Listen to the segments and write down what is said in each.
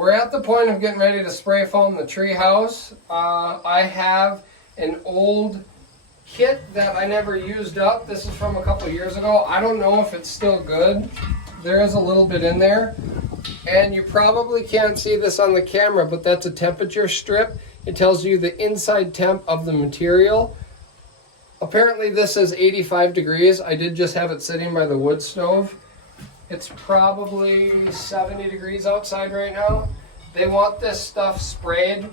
we're at the point of getting ready to spray foam the tree house. I have an old kit that I never used up. This is from a couple years ago. I don't know if it's still good. There is a little bit in there. And you probably can't see this on the camera, but that's a temperature strip. It tells you the inside temp of the material. Apparently this is 85 degrees. I did just have it sitting by the wood stove. It's probably 70 degrees outside right now. They want this stuff sprayed.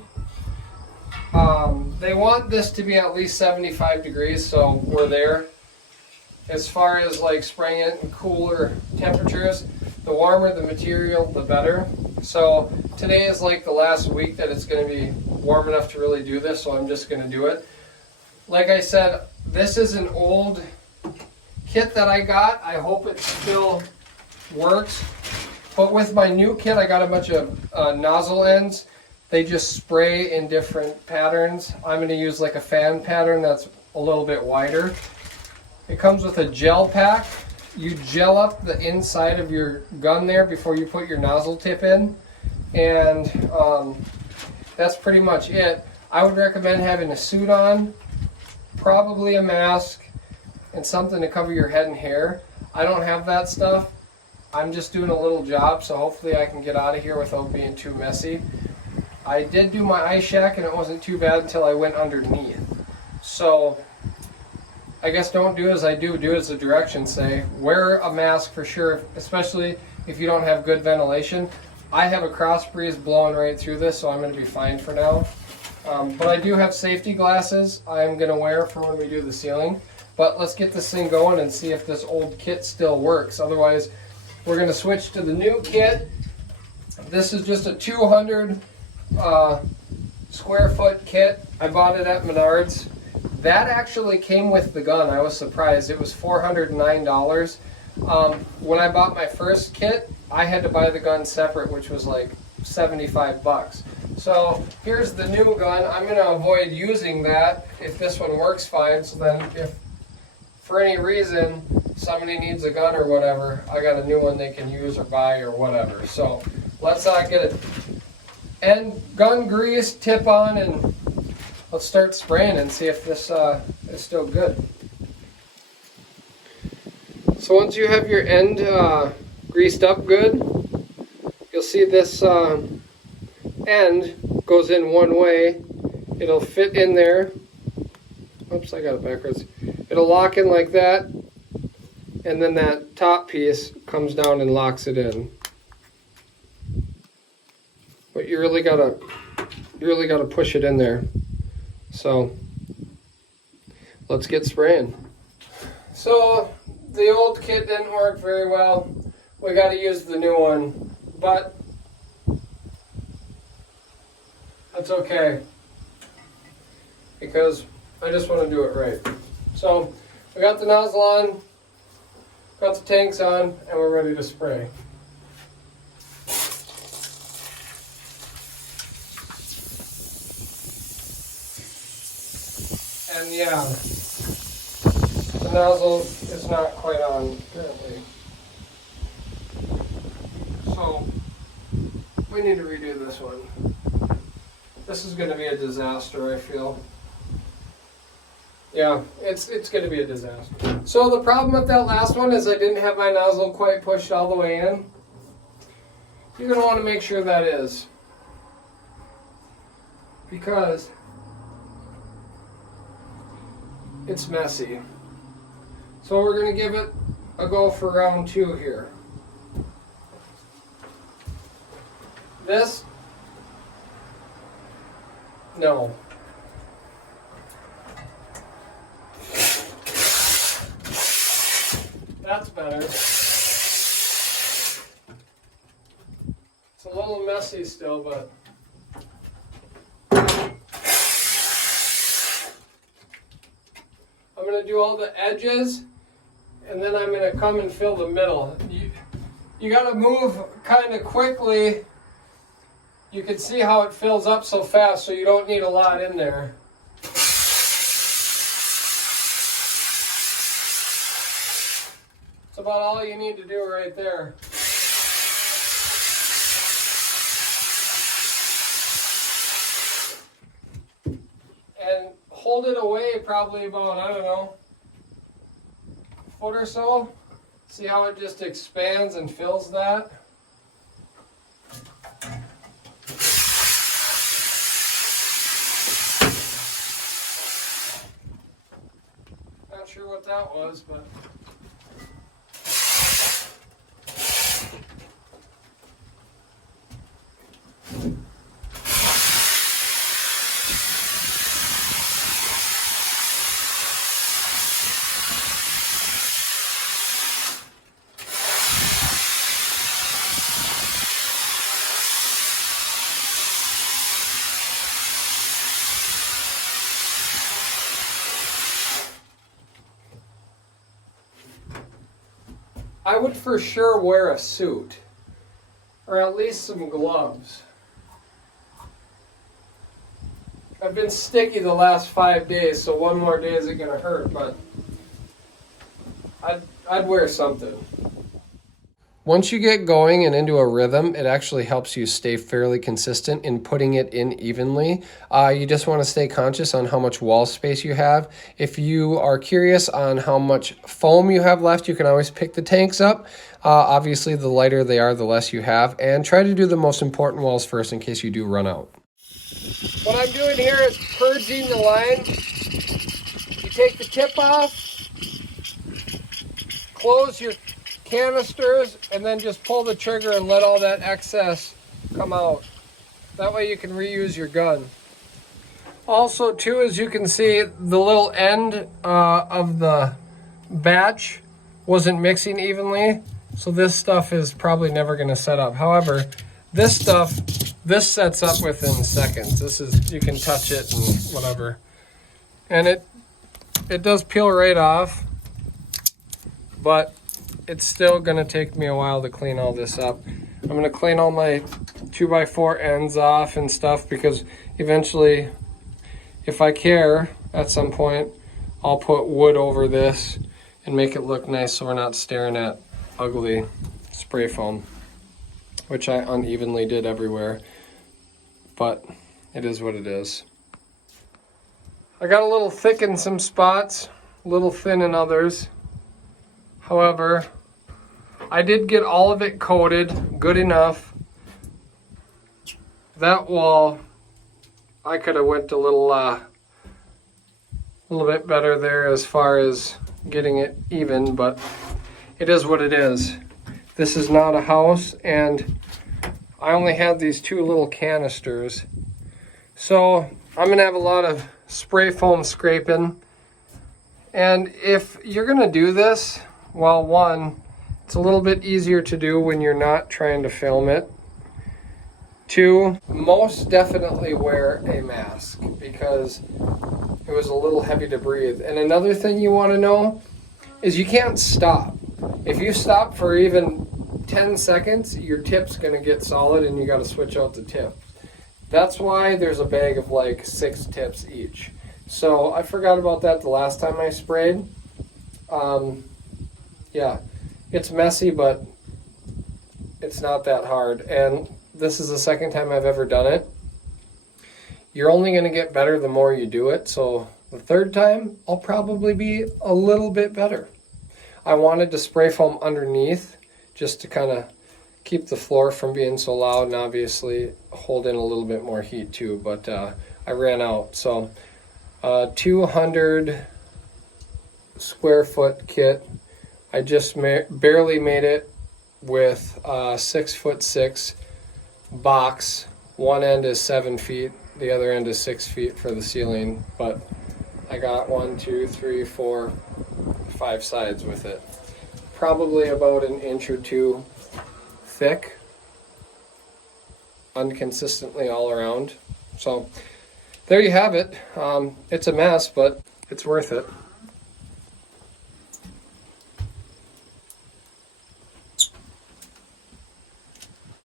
They want this to be at least 75 degrees, so we're there. As far as like spraying it in cooler temperatures, the warmer the material, the better. So today is like the last week that it's going to be warm enough to really do this, so I'm just going to do it. Like I said, this is an old kit that I got. I hope it still works. But with my new kit, I got a bunch of nozzle ends. They just spray in different patterns. I'm going to use like a fan pattern that's a little bit wider. It comes with a gel pack. You gel up the inside of your gun there before you put your nozzle tip in. And that's pretty much it. I would recommend having a suit on, probably a mask, and something to cover your head and hair. I don't have that stuff. I'm just doing a little job, so hopefully I can get out of here without being too messy. I did do my ice shack and it wasn't too bad until I went underneath. So I guess don't do as I do, do as the directions say. Wear a mask for sure, especially if you don't have good ventilation. I have a cross breeze blowing right through this, so I'm going to be fine for now. But I do have safety glasses I'm going to wear for when we do the ceiling. But let's get this thing going and see if this old kit still works. Otherwise, we're going to switch to the new kit. This is just a 200 square foot kit. I bought it at Menards. That actually came with the gun. I was surprised. It was $409. When I bought my first kit, I had to buy the gun separate, which was like 75 bucks. So here's the new gun. I'm going to avoid using that if this one works fine. So then if for any reason somebody needs a gun or whatever, I got a new one they can use or buy or whatever. So let's get it. And gun grease, tip on, and let's start spraying and see if this is still good. So once you have your end greased up good, you'll see this end goes in one way. It'll fit in there. Oops, I got it backwards. It'll lock in like that, and then that top piece comes down and locks it in. But you really gotta push it in there. So let's get spraying. So the old kit didn't work very well. We got to use the new one, but that's okay because I just want to do it right. So we got the nozzle on, got the tanks on, and we're ready to spray. And yeah, the nozzle is not quite on currently. So we need to redo this one. This is going to be a disaster, I feel. Yeah, it's going to be a disaster. So the problem with that last one is I didn't have my nozzle quite pushed all the way in. You're going to want to make sure that is. Because it's messy. So we're going to give it a go for round 2 here. This, no. That's better. It's a little messy still, but I'm going to do all the edges, and then I'm going to come and fill the middle. You got to move kind of quickly. You can see how it fills up so fast, so you don't need a lot in there. That's about all you need to do right there. hold it away probably about, I don't know, a foot or so. See how it just expands and fills that? Not sure what that was, but I would for sure wear a suit, or at least some gloves. I've been sticky the last 5 days, so one more day isn't going to hurt, but I'd wear something. Once you get going and into a rhythm, it actually helps you stay fairly consistent in putting it in evenly. You just want to stay conscious on how much wall space you have. If you are curious on how much foam you have left, you can always pick the tanks up. Obviously, the lighter they are, the less you have. And try to do the most important walls first in case you do run out. What I'm doing here is purging the line. You take the tip off, close your canisters, and then just pull the trigger and let all that excess come out. That way you can reuse your gun. Also too, as you can see, the little end of the batch wasn't mixing evenly, so this stuff is probably never going to set up. However, this sets up within seconds. This is, you can touch it and whatever, and it does peel right off, but it's still gonna take me a while to clean all this up. I'm gonna clean all my 2x4 ends off and stuff, because eventually, if I care at some point, I'll put wood over this and make it look nice so we're not staring at ugly spray foam, which I unevenly did everywhere, but it is what it is. I got a little thick in some spots, a little thin in others. However, I did get all of it coated good enough. That wall, I could have went a little bit better there as far as getting it even, but it is what it is. This is not a house, and I only had these 2 little canisters. So I'm gonna have a lot of spray foam scraping. And if you're gonna do this, well, one, it's a little bit easier to do when you're not trying to film it. 2, most definitely wear a mask, because it was a little heavy to breathe. And another thing you want to know is you can't stop. If you stop for even 10 seconds, your tip's going to get solid and you got to switch out the tip. That's why there's a bag of like 6 tips each. So I forgot about that the last time I sprayed. Yeah, it's messy, but it's not that hard. And this is the second time I've ever done it. You're only going to get better the more you do it. So the third time, I'll probably be a little bit better. I wanted to spray foam underneath just to kind of keep the floor from being so loud, and obviously hold in a little bit more heat too, but I ran out. So 200 square foot kit. I just barely made it with 6'6" box. One end is 7 feet, the other end is 6 feet for the ceiling, but I got 1, 2, 3, 4, 5 sides with it. Probably about an inch or 2 thick, inconsistently all around. So there you have it. It's a mess, but it's worth it.